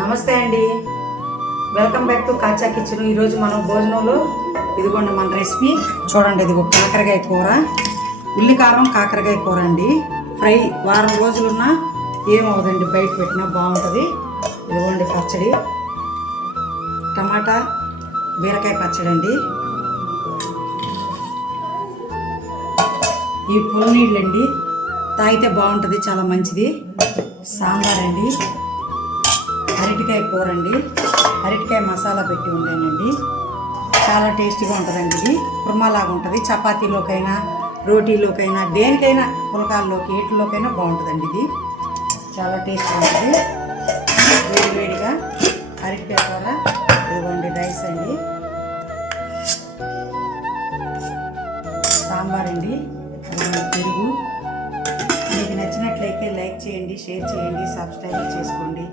నమస్తే అండి, welcome back to కాచా kitchen. ఈరోజు మనం భోజనంలో ఇదిగోండి మన రెసిపీ చూడండి. ఇదిగో కాకరకాయ కూర, ఉల్లికారం కాకరకాయ కూర అండి. ఫ్రై వారం రోజులున్నా ఏమవుదండి, బయట పెట్టినా బాగుంటుంది. ఇదిగోండి పచ్చడి, టమాటా బీరకాయ పచ్చడి అండి. ఈ పుల్లనీళ్ళండి, తాగితే బాగుంటుంది, చాలా మంచిది. సాంబార్ అండి, అరటికాయ కూర అండి, అరటికాయ మసాలా పెట్టి ఉండేనండి. చాలా టేస్టీగా ఉంటుందండి. ఇది కుర్మాలాగా ఉంటుంది. చపాతీలోకైనా రోటీలోకైనా దేనికైనా పులకాల్లోకి ఏట్లోకైనా బాగుంటుందండి. ఇది చాలా టేస్టీగా ఉంటుంది. వేడివేడిగా అరటికాయ కూర, ఇదిగోండి రైస్ అండి, సాంబార్ అండి, పెరుగు. మీకు నచ్చినట్లయితే లైక్ చేయండి, షేర్ చేయండి, సబ్స్క్రైబ్ చేసుకోండి.